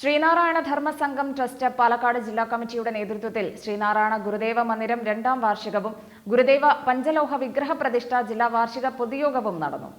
Sreenarayana Dharmasangham trust Palakkad ജില്ലാ കമ്മിറ്റിയുടെ നേതൃത്വത്തിൽ ശ്രീനാരായണ ഗുരുദേവ മന്ദിരം രണ്ടാം വാർഷികവും ഗുരുദേവ പഞ്ചലോഹ വിഗ്രഹ പ്രതിഷ്ഠ ജില്ലാ വാർഷിക പൊതുയോഗവും നടന്നു.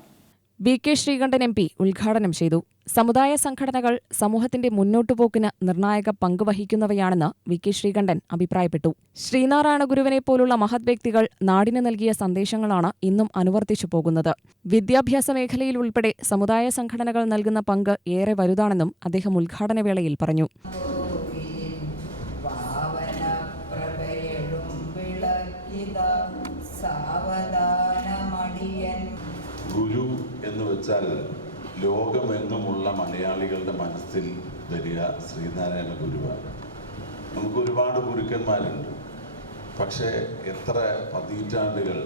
V K Sreekandan M P ഉദ്ഘാടനം ചെയ്തു. സമുദായ സംഘടനകൾ സമൂഹത്തിന്റെ മുന്നോട്ടുപോക്കിന് നിർണായക പങ്കുവഹിക്കുന്നവയാണെന്ന് വി കെ ശ്രീകണ്ഠൻ അഭിപ്രായപ്പെട്ടു. ശ്രീനാരായണ ഗുരുവിനെ പോലുള്ള മഹത് വ്യക്തികൾ നാടിന് നൽകിയ സന്ദേശങ്ങളാണ് ഇന്നും അനുവർത്തിച്ചു പോകുന്നത്. വിദ്യാഭ്യാസ മേഖലയിൽ ഉൾപ്പെടെ സമുദായ സംഘടനകൾ നൽകുന്ന പങ്ക് ഏറെ വലുതാണെന്നും അദ്ദേഹം ഉദ്ഘാടന വേളയിൽ പറഞ്ഞു. വെച്ചാൽ ലോകമെങ്ങുമുള്ള മലയാളികളുടെ മനസ്സിൽ വരിക ശ്രീനാരായണ ഗുരുവാണ്. നമുക്ക് ഒരുപാട് ഗുരുക്കന്മാരുണ്ട്. പക്ഷേ എത്ര പതിറ്റാണ്ടുകൾ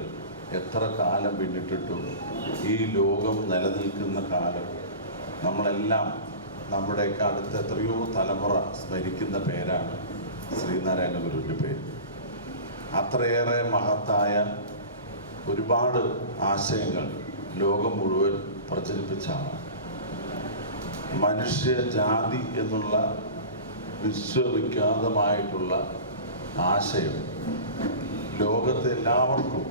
എത്ര കാലം പിന്നിട്ടിട്ടും ഈ ലോകം നിലനിൽക്കുന്ന കാലം നമ്മളെല്ലാം നമ്മുടെയൊക്കെ അടുത്ത എത്രയോ തലമുറ സ്മരിക്കുന്ന പേരാണ് ശ്രീനാരായണ ഗുരുവിന്റെ പേര്. അത്രയേറെ മഹത്തായ ഒരുപാട് ആശയങ്ങൾ ലോകം മുഴുവൻ പ്രചരിപ്പിച്ച മനുഷ്യ ജാതി എന്നുള്ള വിശ്വവിഖ്യാതമായിട്ടുള്ള ആശയം ലോകത്തെ എല്ലാവർക്കും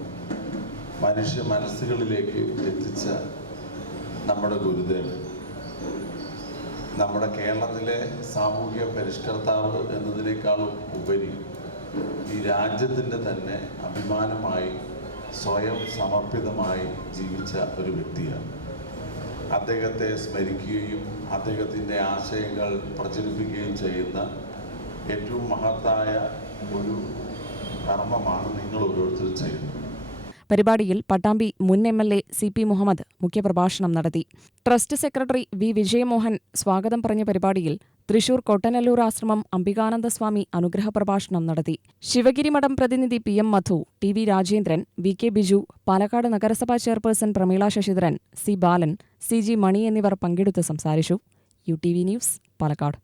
മനുഷ്യ മനസ്സുകളിലേക്ക് എത്തിച്ച നമ്മുടെ ഗുരുദേവൻ. നമ്മുടെ കേരളത്തിലെ സാമൂഹിക പരിഷ്കർത്താവ് എന്നതിനേക്കാളും ഉപരി ഈ രാജ്യത്തിന്റെ തന്നെ അഭിമാനമായി സ്വയം സമർപ്പിതമായി ജീവിച്ച ഒരു വ്യക്തിയാണ്. അദ്ദേഹത്തെ സ്മരിക്കുകയും അദ്ദേഹത്തിന്റെ ആശയങ്ങൾ പ്രചരിപ്പിക്കുകയും ചെയ്യുന്ന ഏറ്റവും മഹത്തായ ഒരു കർമ്മമാണ് നിങ്ങൾ ഓരോരുത്തരും ചെയ്യുന്നത്. പരിപാടിയിൽ പട്ടാമ്പി മുൻ M L A C P Muhammad മുഖ്യപ്രഭാഷണം നടത്തി. ട്രസ്റ്റ് സെക്രട്ടറി വി വിജയമോഹൻ സ്വാഗതം പറഞ്ഞ പരിപാടിയിൽ തൃശൂർ കൊട്ടനല്ലൂർ ആശ്രമം അംബികാനന്ദസ്വാമി അനുഗ്രഹ പ്രഭാഷണം നടത്തി. ശിവഗിരി മഠം പ്രതിനിധി P M Madhu T V Rajendran V K Biju Palakkad നഗരസഭാ chairperson Prameela Sasidharan C Balan C G Mani എന്നിവർ പങ്കെടുത്ത് സംസാരിച്ചു. U T V news Palakkad.